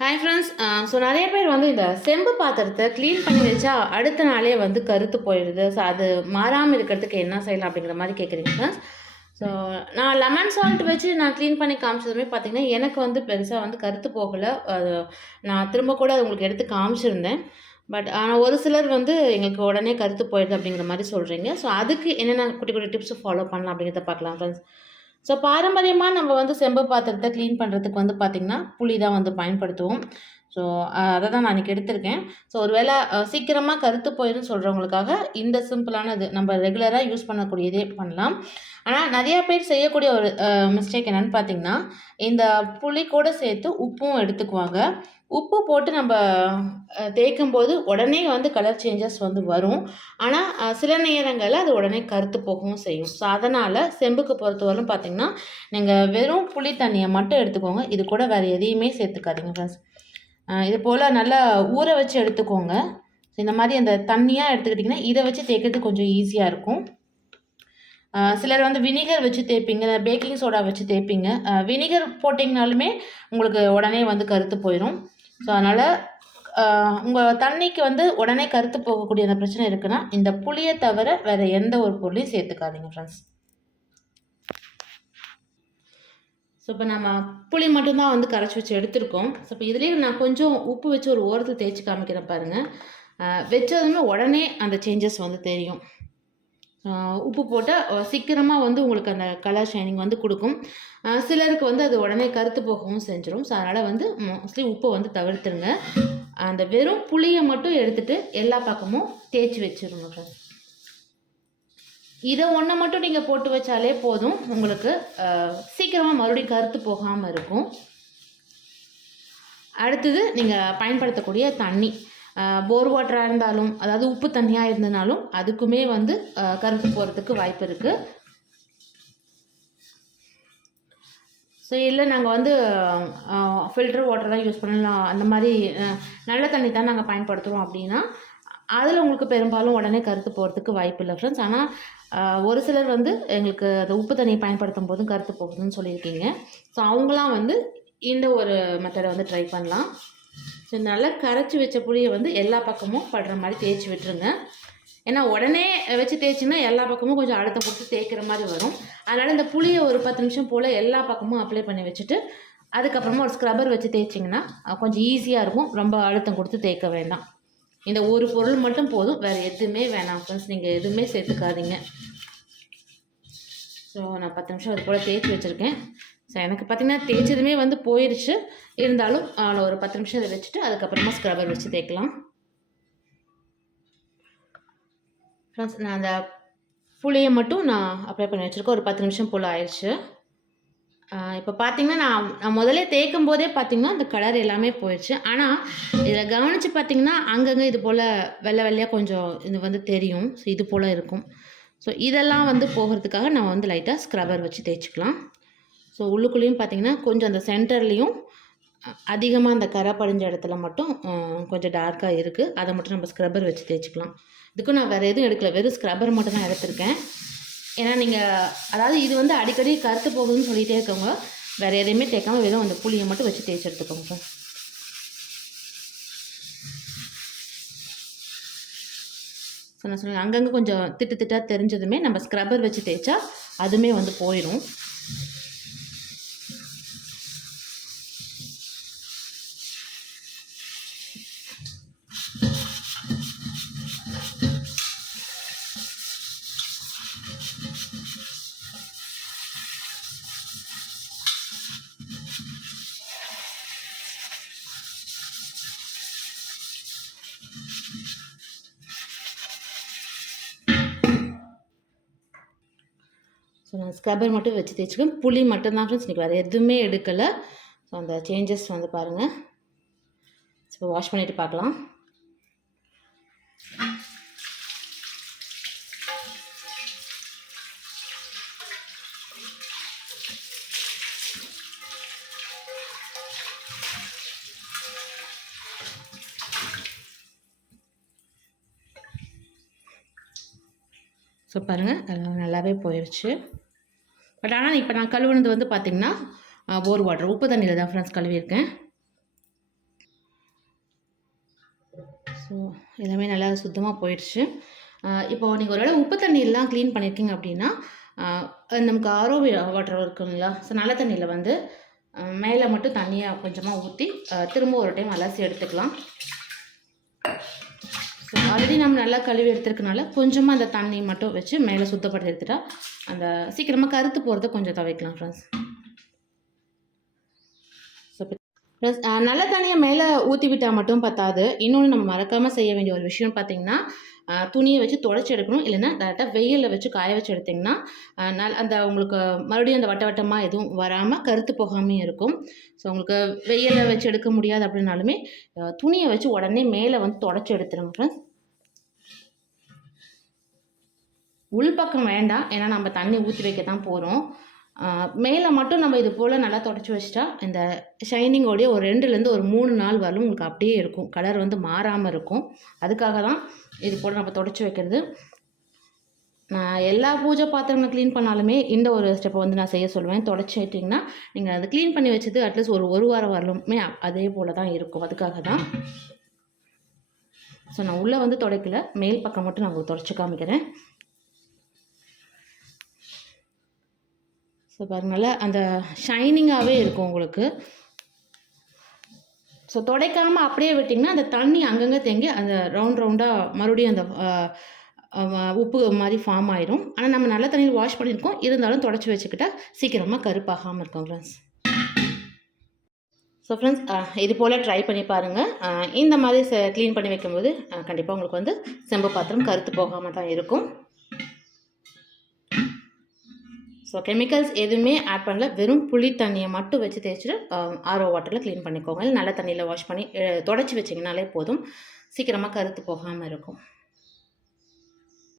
Hi friends so நிறைய பேர் வந்து இந்த செம்பு பாத்திரத்தை க்ளீன் பண்ணி வச்சா அடுத்த நாளே வந்து கருத்து போயிடுது. ஸோ அது மாறாமல் இருக்கிறதுக்கு என்ன செய்யலாம் அப்படிங்கிற மாதிரி கேட்குறீங்க ஃப்ரெண்ட்ஸ் ஸோ நான் லெமன் சால்ட் வச்சு நான் க்ளீன் பண்ணி காமிச்சதுமே பார்த்தீங்கன்னா எனக்கு வந்து பெருசாக வந்து கருத்து போகலை. அது நான் திரும்ப கூட அது உங்களுக்கு எடுத்து காமிச்சிருந்தேன். பட் ஆனால் ஒரு சிலர் வந்து எங்களுக்கு உடனே கருத்து போயிடுது அப்படிங்கிற மாதிரி சொல்கிறீங்க ஸோ அதுக்கு என்னென்ன குட்டி குட்டி டிப்ஸ் ஃபாலோ பண்ணலாம் அப்படிங்கிறத பார்க்கலாம் ஃப்ரெண்ட்ஸ் ஸோ பாரம்பரியமாக நம்ம வந்து செம்பு பாத்திரத்தை க்ளீன் பண்ணுறதுக்கு வந்து பார்த்திங்கன்னா புளி தான் வந்து பயன்படுத்துவோம். ஸோ அதை தான் நான் இன்றைக்கி எடுத்திருக்கேன். ஸோ ஒரு வேளை சீக்கிரமாக கருத்து போயிடும் சொல்கிறவங்களுக்காக இந்த சிம்பிளானது நம்ம ரெகுலராக யூஸ் பண்ணக்கூடியதே பண்ணலாம். ஆனால் நிறையா பேர் செய்யக்கூடிய ஒரு மிஸ்டேக் என்னென்னு பார்த்தீங்கன்னா இந்த புளி கூட சேர்த்து உப்பும் எடுத்துக்குவாங்க. உப்பு போட்டு நம்ம தேய்க்கும் போது உடனே வந்து கலர் சேஞ்சஸ் வந்து வரும். ஆனால் சில நேரங்களில் அது உடனே கருத்து போகவும் செய்யும். ஸோ அதனால் செம்புக்கு பொறுத்தவரைக்கும் பார்த்திங்கன்னா நீங்கள் வெறும் புளி தண்ணியை மட்டும் எடுத்துக்கோங்க. இது கூட வேறு எதையுமே சேர்த்துக்காதீங்க ஃப்ரெண்ட்ஸ் இது போல் நல்லா ஊற வச்சு எடுத்துக்கோங்க. இந்த மாதிரி அந்த தண்ணியாக எடுத்துக்கிட்டிங்கன்னா இதை வச்சு தேய்க்கிறது கொஞ்சம் ஈஸியாக இருக்கும். சிலர் வந்து வினிகர் வச்சு தேய்ப்பீங்க பேக்கிங் சோடா வச்சு தேய்ப்பீங்க. வினிகர் போட்டிங்கனாலுமே உங்களுக்கு உடனே வந்து கருத்து போயிடும் ஸோ அதனால் உங்கள் தண்ணிக்கு வந்து உடனே கருத்து போகக்கூடிய அந்த பிரச்சனை இருக்குன்னா இந்த புளியை தவிர வேறு எந்த ஒரு பொருளையும் சேர்த்துக்காதீங்க ஃப்ரெண்ட்ஸ் ஸோ இப்போ நம்ம புளி மட்டும்தான் வந்து கரைச்சி வச்சு எடுத்திருக்கோம். ஸோ இப்போ இதுலேயே நான் கொஞ்சம் உப்பு வச்சு ஒரு ஓரத்தில் தேய்ச்சி காமிக்கிறேன் பாருங்கள் வச்சதுமே உடனே அந்த சேஞ்சஸ் வந்து தெரியும். உப்பு போட்டால் சீக்கிரமாக வந்து உங்களுக்கு அந்த கலர் ஷைனிங் வந்து கொடுக்கும். சிலருக்கு வந்து அது உடனே கருத்து போகவும் செஞ்சிடும் ஸோ அதனால் வந்து மோஸ்ட்லி உப்பை வந்து தவிர்த்துருங்க. அந்த வெறும் புளியை மட்டும் எடுத்துகிட்டு எல்லா பக்கமும் தேய்ச்சி வச்சிருங்க ஃப்ரெண்ட்ஸ் இதை ஒன்றை மட்டும் நீங்கள் போட்டு வச்சாலே போதும். உங்களுக்கு சீக்கிரமாக மறுபடியும் கருத்து போகாமல் இருக்கும். அடுத்தது நீங்கள் பயன்படுத்தக்கூடிய தண்ணி. போர் வாட்டராக இருந்தாலும் அதாவது உப்பு தண்ணியாக இருந்தனாலும் அதுக்குமே வந்து கருத்து போகிறதுக்கு வாய்ப்பு இருக்குது ஸோ இல்லை நாங்கள் வந்து ஃபில்டர் வாட்டர் தான் யூஸ் பண்ணலாம். அந்த மாதிரி நல்ல தண்ணி தான் நாங்கள் பயன்படுத்துகிறோம் அப்படின்னா அதில் உங்களுக்கு பெரும்பாலும் உடனே கருத்து போகிறதுக்கு வாய்ப்பு இல்லை ஃப்ரெண்ட்ஸ் ஆனால் ஒரு சிலர் வந்து எங்களுக்கு அந்த உப்பு தண்ணியை பயன்படுத்தும் போதும் கருத்து போகுதுன்னு சொல்லியிருக்கீங்க. ஸோ அவங்களாம் வந்து இந்த ஒரு மெத்தடை வந்து ட்ரை பண்ணலாம். ஸோ நல்லா கரைச்சி வச்ச புளியை வந்து எல்லா பக்கமும் படுற மாதிரி தேய்ச்சி விட்டுருங்க. ஏன்னா உடனே வச்சு தேய்ச்சின்னா எல்லா பக்கமும் கொஞ்சம் அழுத்தம் கொடுத்து தேய்க்கிற மாதிரி வரும். அதனால் இந்த புளியை ஒரு பத்து நிமிஷம் போல் எல்லா பக்கமும் அப்ளை பண்ணி வச்சுட்டு அதுக்கப்புறமா ஒரு ஸ்க்ரப்பர் வச்சு தேய்ச்சிங்கன்னா கொஞ்சம் ஈஸியாக இருக்கும். ரொம்ப அழுத்தம் கொடுத்து தேய்க்க வேண்டாம். இந்த ஒரு பொருள் மட்டும் போதும். வேறு எதுவுமே வேணாம் ஃப்ரெண்ட்ஸ் நீங்கள் எதுவுமே சேர்த்துக்காதீங்க. ஸோ நான் பத்து நிமிஷம் அது போல் தேய்ச்சி வச்சுருக்கேன். ஸோ எனக்கு பார்த்திங்கன்னா தேய்ச்சதுமே வந்து போயிடுச்சு இருந்தாலும் ஒரு பத்து நிமிஷம் இதை வச்சுட்டு அதுக்கப்புறமா ஸ்க்ரப்பர் வச்சு தேய்க்கலாம். ஃப்ரெண்ட்ஸ் நான் அந்த புளியை மட்டும் நான் அப்ளை பண்ணி வச்சுருக்கேன். ஒரு பத்து நிமிஷம் போல் ஆயிடுச்சு இப்போ பார்த்தீங்கன்னா நான் நான் முதல்ல தேய்க்கும் போதே பார்த்தீங்கன்னா அந்த கலர் எல்லாமே போயிடுச்சு. ஆனால் இதில் கவனித்து பார்த்தீங்கன்னா அங்கங்கே இது போல் வெள்ளை வெள்ளையாக கொஞ்சம் இது வந்து தெரியும். ஸோ இது போல் இருக்கும். ஸோ இதெல்லாம் வந்து போகிறதுக்காக நான் வந்து லைட்டாக ஸ்க்ரப்பர் வச்சு தேய்ச்சிக்கலாம். ஸோ உள்ளுக்குள்ளேயும் பார்த்தீங்கன்னா கொஞ்சம் அந்த சென்டர்லேயும் அதிகமாக அந்த கரை படிஞ்ச இடத்துல மட்டும் கொஞ்சம் டார்க்காக இருக்குது அதை மட்டும் நம்ம ஸ்க்ரப்பர் வச்சு தேய்ச்சிக்கலாம். இதுக்கும் நான் வேறு எதுவும் எடுக்கல. வெறும் ஸ்க்ரப்பர் மட்டும் தான் எடுத்திருக்கேன். ஏன்னா நீங்கள் அதாவது இது வந்து அடிக்கடி கருத்து போகுதுன்னு சொல்லிகிட்டே இருக்கவங்க வேறு எதையுமே தேய்க்காமல் வெறும் அந்த புளியை மட்டும் வச்சு தேய்ச்சி எடுத்துக்கோங்க ஸோ நான் சொன்னேன் அங்கங்கே கொஞ்சம் திட்டு திட்டாக தெரிஞ்சதுமே நம்ம ஸ்க்ரப்பர் வச்சு தேய்ச்சா அதுவுமே வந்து போயிடும் நான் ஸ்க்ரப்பர் மட்டும் வச்சு தேய்ச்சிக்கேன் புளி மட்டும்தான் ஃப்ரெண்ட்ஸ் இன்றைக்கி வேறு எதுவுமே எடுக்கலை. ஸோ அந்த சேஞ்சஸ் வந்து பாருங்கள் இப்போ வாஷ் பண்ணிவிட்டு பார்க்கலாம். ஸோ பாருங்கள் நல்லாவே போயிடுச்சு பட் ஆனால் இப்போ நான் கழுவுனது வந்து பார்த்திங்கன்னா போர் வாட்டர் உப்பு தண்ணியில் தான் ஃப்ரெண்ட்ஸ் கழுவியிருக்கேன். ஸோ எல்லாமே நல்லா சுத்தமாக போயிடுச்சு. இப்போ நீங்கள் ஒருவேளை உப்பு தண்ணியெல்லாம் க்ளீன் பண்ணியிருக்கீங்க அப்படின்னா நமக்கு ஆரோ வாட்டர் இருக்குங்களா ஸோ நல்ல தண்ணியில் வந்து மேலே மட்டும் தண்ணியை கொஞ்சமாக ஊற்றி திரும்ப ஒரு டைம் அலசி எடுத்துக்கலாம். ஸோ ஆல்ரெடி நம்ம நல்லா கழுவி எடுத்துருக்கனால கொஞ்சமாக அந்த தண்ணி மட்டும் வச்சு மேலே சுத்தப்படுத்தி எடுத்துட்டா அந்த சீக்கிரமாக கருத்து போகிறத கொஞ்சம் தவிர்க்கலாம் ஃப்ரெண்ட்ஸ் ஸோ ப்ளஸ் நல்ல தண்ணியை மேலே ஊற்றி விட்டால் மட்டும் பத்தாது. இன்னொன்று நம்ம மறக்காமல் செய்ய வேண்டிய ஒரு விஷயம் பார்த்தீங்கன்னா துணியை வச்சு தொடச்சி எடுக்கணும். இல்லைன்னா டேரெக்டாக வெயிலில் வச்சு காய வச்சு எடுத்திங்கன்னா நல் அந்த உங்களுக்கு மறுபடியும் அந்த வட்ட வட்டமாக எதுவும் வராமல் கருத்து போகாமையும் இருக்கும். ஸோ உங்களுக்கு வெயிலில் வச்சு எடுக்க முடியாது அப்படின்னாலுமே துணியை வச்சு உடனே மேலே வந்து தொடச்சி எடுத்துருங்க ஃப்ரெண்ட்ஸ் உள்பக்கம் வேண்டாம். ஏன்னா நம்ம தண்ணி ஊற்றி வைக்க தான் போகிறோம் மேலே மட்டும் நம்ம இது போல் நல்லா தொடச்சி வச்சிட்டா இந்த ஷைனிங்கோடைய ஒரு ரெண்டுலேருந்து ஒரு மூணு நாள் வரலும் உங்களுக்கு அப்படியே இருக்கும். கலர் வந்து மாறாமல் இருக்கும். அதுக்காக தான் இது போல் நம்ம தொடச்சி வைக்கிறது. நான் எல்லா பூஜை பாத்திரங்களை க்ளீன் பண்ணாலுமே இந்த ஒரு ஸ்டெப்பை வந்து நான் செய்ய சொல்லுவேன். துடச்சிவிட்டிங்கன்னா நீங்கள் அதை க்ளீன் பண்ணி வச்சது அட்லீஸ்ட் ஒரு ஒரு வாரம் வரலுமே அதே போல் தான் இருக்கும். அதுக்காக தான். ஸோ நான் உள்ளே வந்து துடைக்கல. மேல் பக்கம் மட்டும் நான் உங்களுக்கு தொடச்சி காமிக்கிறேன். ஸோ பாருங்கள அந்த ஷைனிங்காகவே இருக்கும் உங்களுக்கு. ஸோ துடைக்காமல் அப்படியே விட்டிங்கன்னா அந்த தண்ணி அங்கங்கே தேங்கி அந்த ரவுண்ட் ரவுண்டாக மறுபடியும் அந்த உப்பு மாதிரி ஃபார்ம் ஆயிரும். ஆனால் நம்ம நல்ல தண்ணியில் வாஷ் பண்ணியிருக்கோம். இருந்தாலும் தொடச்சி வச்சுக்கிட்டால் சீக்கிரமாக கருப்பாகாமல் இருக்கும் ஃப்ரெண்ட்ஸ் ஸோ ஃப்ரெண்ட்ஸ் இது போல் ட்ரை பண்ணி பாருங்கள் இந்த மாதிரி க்ளீன் பண்ணி வைக்கும்போது கண்டிப்பாக உங்களுக்கு வந்து செம்பு பாத்திரம் கருத்து போகாமல் தான் இருக்கும். ஸோ கெமிக்கல்ஸ் எதுவுமே ஆட் பண்ணல. வெறும் புளி தண்ணியை மட்டும் வச்சு தேய்ச்சிட்டு ஆரோ வாட்டரில் க்ளீன் பண்ணிக்கோங்க. நல்ல தண்ணியில் வாஷ் பண்ணி தொடச்சி வச்சிங்கனாலே போதும். சீக்கிரமாக கருத்து போகாமல் இருக்கும்.